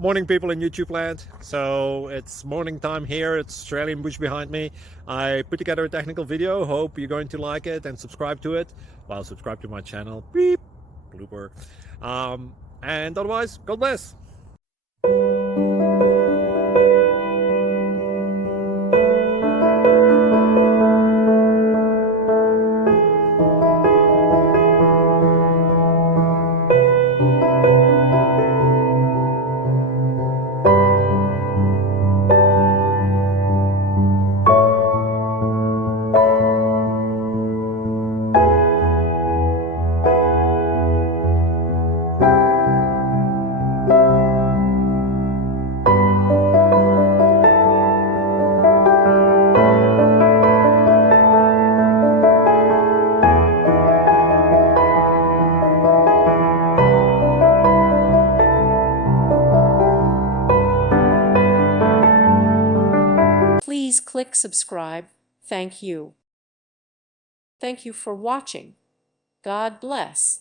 Morning, people in YouTube land. So it's morning time here. It's Australian bush behind me. I put together a technical video. Hope you're going to like it and subscribe to it. Well, subscribe to my channel. Beep, blooper. And otherwise, God bless. Please click subscribe. Thank you. Thank you for watching. God bless.